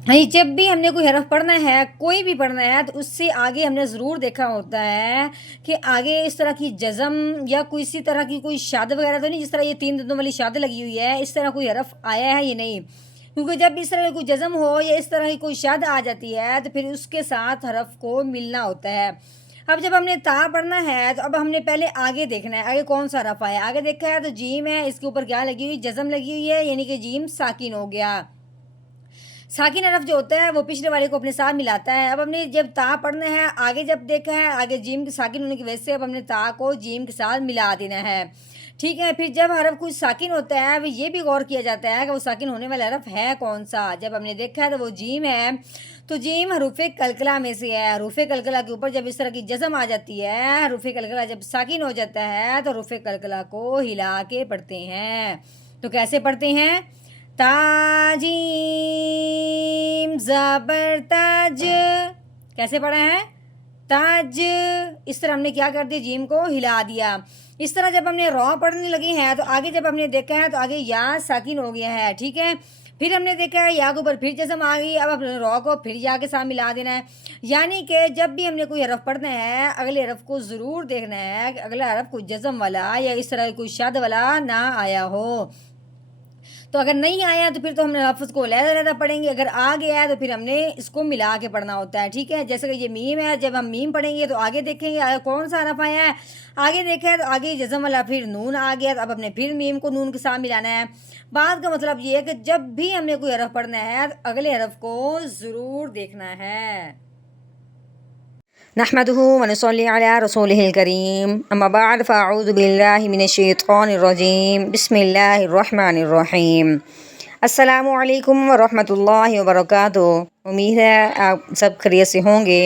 हाँ जी, जब भी हमने कोई हरफ पढ़ना है, कोई भी पढ़ना है, तो उससे आगे हमने ज़रूर देखा होता है कि आगे इस तरह की जज़म या कोई इसी तरह की कोई शाद वगैरह तो नहीं, जिस तरह ये 3 दंदों वाली शाद लगी हुई है, इस तरह कोई हरफ आया है या नहीं। क्योंकि जब इस तरह की कोई जज़म हो या इस तरह की कोई शाद आ जाती है, तो फिर उसके साथ हरफ को मिलना होता है। अब जब हमने ता पढ़ना है, तो अब हमने पहले आगे देखना है, आगे कौन सा हरफ आया। आगे देखा है तो जीम है, इसके ऊपर क्या लगी हुई, जज़म लगी हुई है, यानी कि जीम साकिन हो गया। साकिन हरफ जो होता है वो पिछले वाले को अपने साथ मिलाता है। अब हमने जब ता पढ़ना है, आगे जब देखा है, आगे जीम के साकिन होने की वजह से अब हमने ता को जीम के साथ मिला देना है। ठीक है, फिर जब हरफ कुछ साकिन होता है, अब ये भी गौर किया जाता है कि वो साकिन होने वाला हरफ है कौन सा। जब हमने देखा है तो वो जीम है, तो जीम हरूफ कलकला में से है। हरूफ कलकला के ऊपर जब इस तरह की जज़म आ जाती है, हरूफ कलकला जब साकिन हो जाता है, तो हरूफ कलकला को हिला के पढ़ते हैं। तो कैसे पढ़ते हैं? ताजीम ज़बर ताज। कैसे पढ़ा है? ताज। इस तरह हमने क्या कर दिया, जीम को हिला दिया। इस तरह जब हमने रॉ पढ़ने लगे हैं, तो आगे जब हमने देखा है तो आगे या साकिन हो गया है। ठीक है, फिर हमने देखा है या के ऊपर फिर जज़म आ गई। अब अपने रॉ को फिर या के साथ मिला देना है। यानी कि जब भी हमने कोई हरफ पढ़ना है, अगले हरफ को ज़रूर देखना है कि अगला हरफ कोई जज़म वाला या इस तरह कोई शद वाला ना आया हो। तो अगर नहीं आया तो फिर तो हमने लफ्ज़ को अलग-अलग पढ़ेंगे, अगर आ गया है तो फिर हमने इसको मिला के पढ़ना होता है। ठीक है, जैसे कि ये मीम है, जब हम मीम पढ़ेंगे तो आगे देखेंगे आगे कौन सा हरफ आया है। आगे देखा है तो आगे जज़म वाला फिर नून आ गया, तो अब हमने फिर मीम को नून के साथ मिलाना है। बात का मतलब ये है कि जब भी हमने कोई हरफ पढ़ना है, तो अगले हरफ को ज़रूर देखना है। नहमदुहु व नसल्ली अला रसूलिहिल करीम, अम्मा बाद फ़अऊज़ु बिल्लाहि मिनश शैतानिर रजीम, बिस्मिल्लाहिर रहमानिर रहीम। अस्सलामु अलैकुम व रहमतुल्लाहि व बरकातुहू। उम्मीद है आप सब खैरियत से होंगे।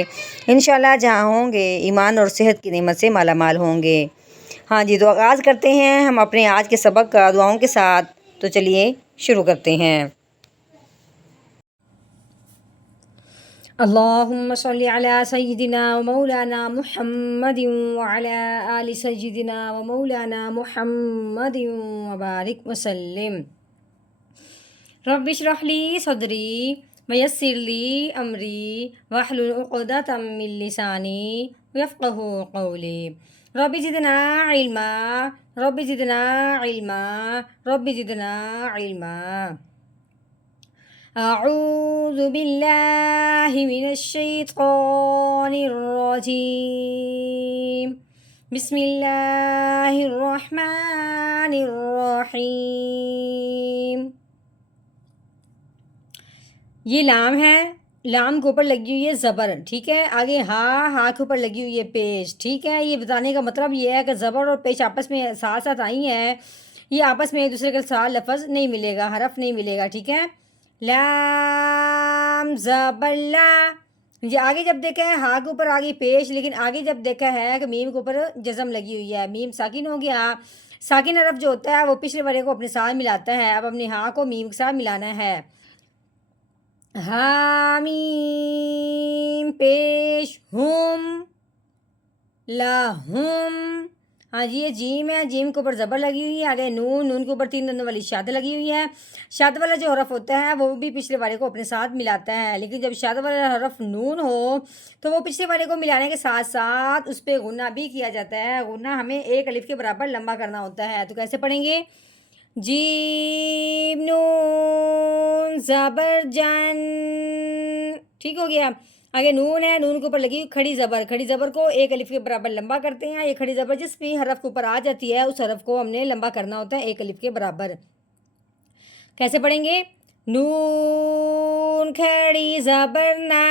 इंशाल्लाह जहाँ होंगे ईमान और सेहत की नेमत से माला माल होंगे। हाँ जी, तो आगाज़ करते हैं हम अपने आज के सबक का दुआओं के साथ। तो चलिए शुरू करते हैं। अल्लाहुम्मा सल्ली अला सय्यिदिना व मौलाना मुहम्मदिन व अला आलि सय्यिदिना व मौलाना मुहम्मदिन व बारिक व सल्लिम। रब्बि इश्रह ली सदरी व यस्सिर ली अमरी वहलुल उक़दतम मिन लिसानी यफ़क़हू क़ौली। Rabbi ज़िदना इल्मा, rabbi ज़िदना इल्मा, rabbi ज़िदना इल्मा। अऊज़ु बिल्लाहि मिनश शैतानिर रजीम। बिस्मिल्लाहिर रहमानिर रहीम। ये लाम है, लाम के ऊपर लगी हुई है ज़बर। ठीक है, आगे हा के ऊपर लगी हुई है पेश। ठीक है, ये बताने का मतलब ये है कि ज़बर और पेश आपस में साथ साथ आई हैं, ये आपस में एक दूसरे के साथ लफ्ज़ नहीं मिलेगा, हरफ नहीं मिलेगा। ठीक है, लाम ज़बर ला। ये आगे जब देखा है हा के ऊपर आगे पेश, लेकिन आगे जब देखा है कि मीम के ऊपर जज़म लगी हुई है, मीम साकिन हो गया। साकिन हरफ जो होता है वो पिछले वाले को अपने साथ मिलाता है। अब अपने हा को मीम के साथ मिलाना है। हामीम पेश हुम लाहुम। हाँ जी, ये जीम है, जीम के ऊपर ज़बर लगी हुई है। आगे नून, नून के ऊपर 3 दंदों वाली शाद लगी हुई है। शाद वाला जो हरफ होता है वो भी पिछले वाले को अपने साथ मिलाता है, लेकिन जब शाद वाला हरफ नून हो तो वो पिछले वाले को मिलाने के साथ साथ उस पर गुन्ना भी किया जाता है। गुन्ना हमें एक अलिफ के बराबर लंबा करना होता है। तो कैसे पढ़ेंगे? जीम नून ज़बर जन। ठीक हो गया। आगे नून है, नून के ऊपर लगी हुई खड़ी ज़बर, खड़ी ज़बर को एक अलिफ के बराबर लंबा करते हैं। ये खड़ी ज़बर जिस भी हरफ के ऊपर आ जाती है उस हरफ को हमने लंबा करना होता है एक अलिफ के बराबर। कैसे पढ़ेंगे? नून खड़ी ज़बर ना,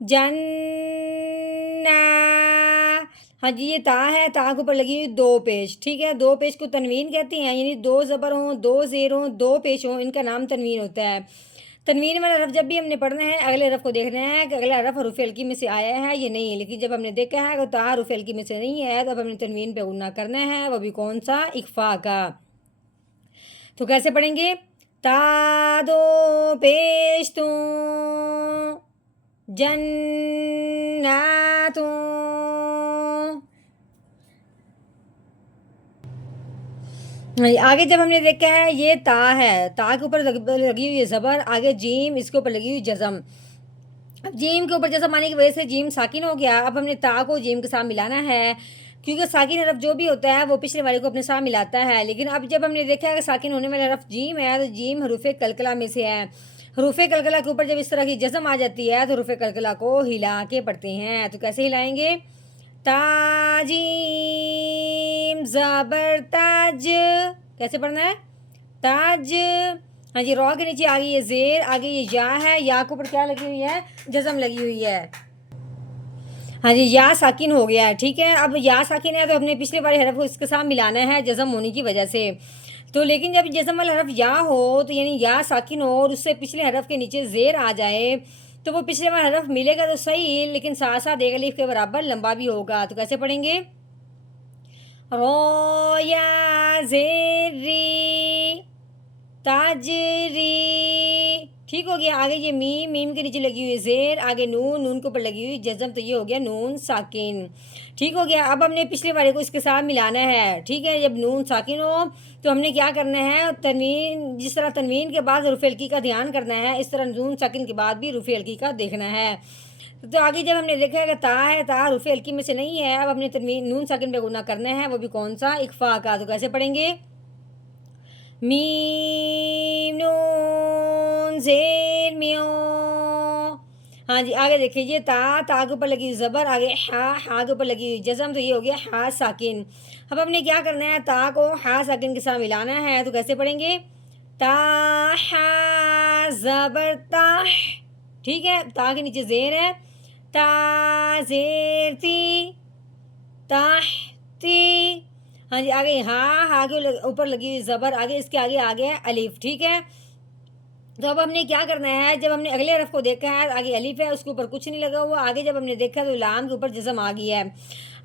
जन्ना। हाँ जी, ये ता है, ता के ऊपर लगी हुई 2 पेश। ठीक है, 2 पेश को तनवीन कहते हैं, यानी 2 ज़बर हों, 2 ज़ेर हों, 2 पेश हों, इनका नाम तनवीन होता है। तनवीन वाला हरफ जब भी हमने पढ़ना है, अगले हरफ को देखना है कि अगला हरफ हरूफ हल्की में से आया है या नहीं। लेकिन जब हमने देखा है कि ता हरूफ हल्की में से नहीं है, तो अब हमने तनवीन पे गुन्ना करना है, वो भी कौन सा? इख्फा का। तो कैसे पढ़ेंगे? ता दो पेश तो जन्नातों। आगे जब हमने देखा है ये ता है, ता के ऊपर लगी हुई है ज़बर, आगे जीम, इसके ऊपर लगी हुई जज़म। अब जीम के ऊपर जज़म आने की वजह से जीम साकिन हो गया। अब हमने ता को जीम के साथ मिलाना है, क्योंकि साकिन हरफ जो भी होता है वो पिछले वाले को अपने साथ मिलाता है। लेकिन अब जब हमने देखा है कि साकिन होने वाला हरफ जीम है, तो जीम हरूफ कलकला में से है। हरूफ कलकला के ऊपर जब इस तरह की जज़म आ जाती है तो हरूफ कलकला को हिला के पढ़ते हैं। तो कैसे हिलाएंगे? ताजीम ज़बर ताज, कैसे पढ़ना है? ताज। हाँ जी, रॉ के नीचे आ गई है ज़ेर, आगे ये या है, या के ऊपर क्या लगी हुई है? जज़म लगी हुई है। हाँ जी, या साकिन हो गया है, ठीक है। अब या साकिन है तो हमने पिछले वाले हरफ को इसके साथ मिलाना है जज़म होने की वजह से। तो लेकिन जब जज़म वाला हरफ या हो, तो यानी या साकिन हो और उससे पिछले हरफ के नीचे ज़ेर आ जाए, तो वो पिछले वाला हरफ मिलेगा तो सही, लेकिन साथ साथ एक अलीफ के बराबर लंबा भी होगा। तो कैसे पढ़ेंगे? रो या ज़ेरी ताजरी, ठीक हो गया। आगे ये मीम, मीम के नीचे लगी हुई ज़ेर, आगे नून, नून के ऊपर लगी हुई जज़म, तो ये हो गया नून साकिन। ठीक हो गया। अब हमने पिछले वाले को इसके साथ मिलाना है, ठीक है। जब नून साकिन हो तो हमने क्या करना है? तनवीन, जिस तरह तनवीन के बाद रुफ़ हल्की का ध्यान करना है, इस तरह नून साकिन के बाद भी रुफ़ हल्की का देखना है। तो आगे जब हमने देखा है कि ता है, ता रुफ़ हल्की में से नहीं है, अब हमने तनवीन नून साकिन पे गुना करना है, वो भी कौन सा? इख्फा का। तो कैसे पढ़ेंगे? मीम नून ज़ेर म्यो। हाँ जी, आगे देखिए ये ता के ऊपर लगी ज़बर, आगे हा के ऊपर लगी जज़म, तो ये हो गया हा साकिन। अब हमने क्या करना है? ता को हा साकिन के साथ मिलाना है। तो कैसे पढ़ेंगे? ता हा ज़बर ताह, ठीक है। ता के नीचे ज़ेर है, ता ज़ेर ती ताह ती। हाँ जी, आगे हा के ऊपर लगी हुई ज़बर, आगे इसके आगे आ गया अलीफ, ठीक है। तो अब हमने क्या करना है? जब हमने अगले हरफ को देखा है, आगे अलीफ है, उसके ऊपर कुछ नहीं लगा हुआ। आगे जब हमने देखा तो लाम के ऊपर जज़म आ गई है।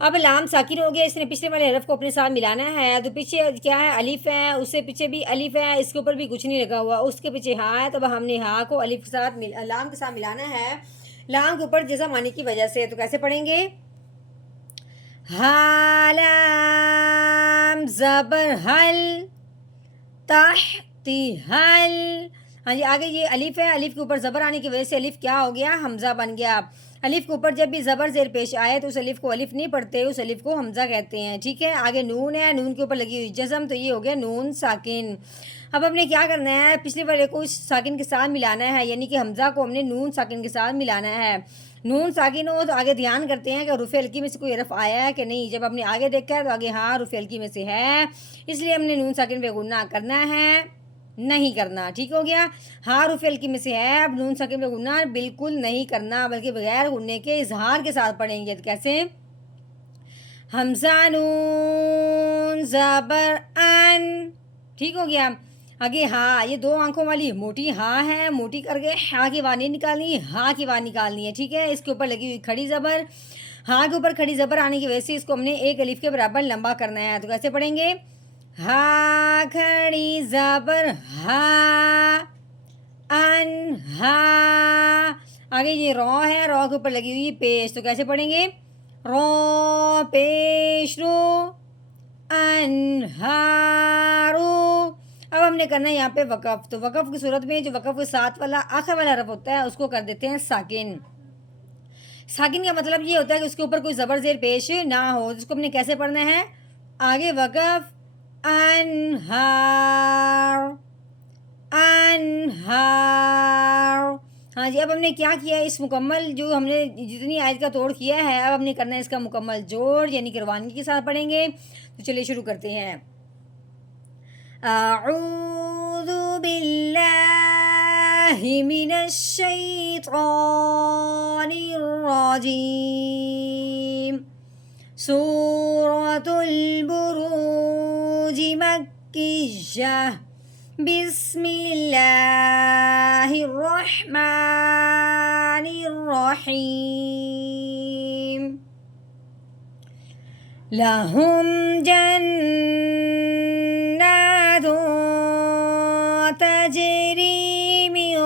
अब लाम साकिन हो गया, इसने पिछले वाले हरफ को अपने साथ मिलाना है। तो पीछे क्या है? अलीफ है, उससे पीछे भी अलीफ है, इसके ऊपर भी कुछ नहीं लगा हुआ, उसके पीछे हा है। तो अब हमने हा को अलीफ के साथ लाम के साथ मिलाना है, लाम के ऊपर जज़म आने की वजह से। तो कैसे पढ़ेंगे? हालाम ज़बर हल ताहती हल। हाँ जी, आगे ये अलीफ है, अलीफ के ऊपर ज़बर आने की वजह से अलीफ क्या हो गया? हमज़ा बन गया। अलीफ के ऊपर जब भी ज़बर ज़ेर पेश आए तो उस अलीफ को अलीफ नहीं पढ़ते, उस अलीफ को हमज़ा कहते हैं, ठीक है। आगे नून है, नून के ऊपर लगी हुई जज़म, तो ये हो गया नून साकिन। अब हमने क्या करना है? पिछले वाले को इस साकिन के साथ मिलाना है, यानी कि हमज़ा को हमने नून साकिन के साथ मिलाना है। नून साकिन हो तो आगे ध्यान करते हैं कि रुफ़ हल्की में से कोई हरफ आया है कि नहीं। जब हमने आगे देखा है तो आगे हाँ रुफ़ हल्की में से है, इसलिए हमने नून साकिन पे गुन्ना करना है, नहीं करना, ठीक हो गया। हाँ रुफ़ हल्की में से है, अब नून साकिन पे गुन्ना बिल्कुल नहीं करना, बल्कि बगैर गुन्ने के इजहार के साथ पढ़ेंगे। तो कैसे? हमज़ा नून ज़बर अन, ठीक हो गया। आगे हाँ, ये दो आंखों वाली मोटी हाँ है, मोटी करके हाँ की वानी निकालनी है, हाँ की वानी निकालनी है, ठीक है। इसके ऊपर लगी हुई खड़ी ज़बर, हाँ के ऊपर खड़ी ज़बर आने की वजह से इसको हमने एक अलीफ के बराबर लंबा करना है। तो कैसे पढ़ेंगे? हा खड़ी ज़बर हा अन हा। आगे ये रॉ है, रॉ के ऊपर लगी हुई पेश, तो कैसे पढ़ेंगे? रॉ पेश रो अनहारो। अब हमने करना है यहाँ पे वक़फ़। तो वक़फ़ की सूरत में जो वक़फ़ के साथ वाला आखिर वाला हरफ होता है उसको कर देते हैं साकिन। साकिन का मतलब ये होता है कि उसके ऊपर कोई ज़बर ज़ेर पेश ना हो। जिसको हमने कैसे पढ़ना है? आगे वक़फ़ अनहार अनहार। हाँ जी, अब हमने क्या किया? इस मुकम्मल जो हमने जितनी आयत का तोड़ किया है, अब हमने करना है इसका मुकम्मल जोड़, यानी कि रवानगी के साथ पढ़ेंगे। तो चलिए शुरू करते हैं। अऊज़ु बिल्लाहि मिनश शैतानिर रजीम। सूरतुल बुरूज मक्किय्यह। बिस्मिल्लाहिर्रहमानिर्रहीम। लहुम जन्नातुन तजरी मिन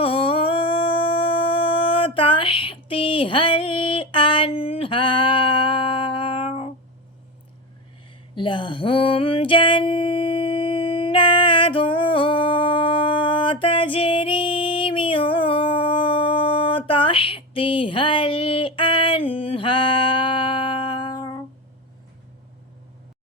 तहतिहल अनहार। लहुम जन्नातुन تحتها الأنهار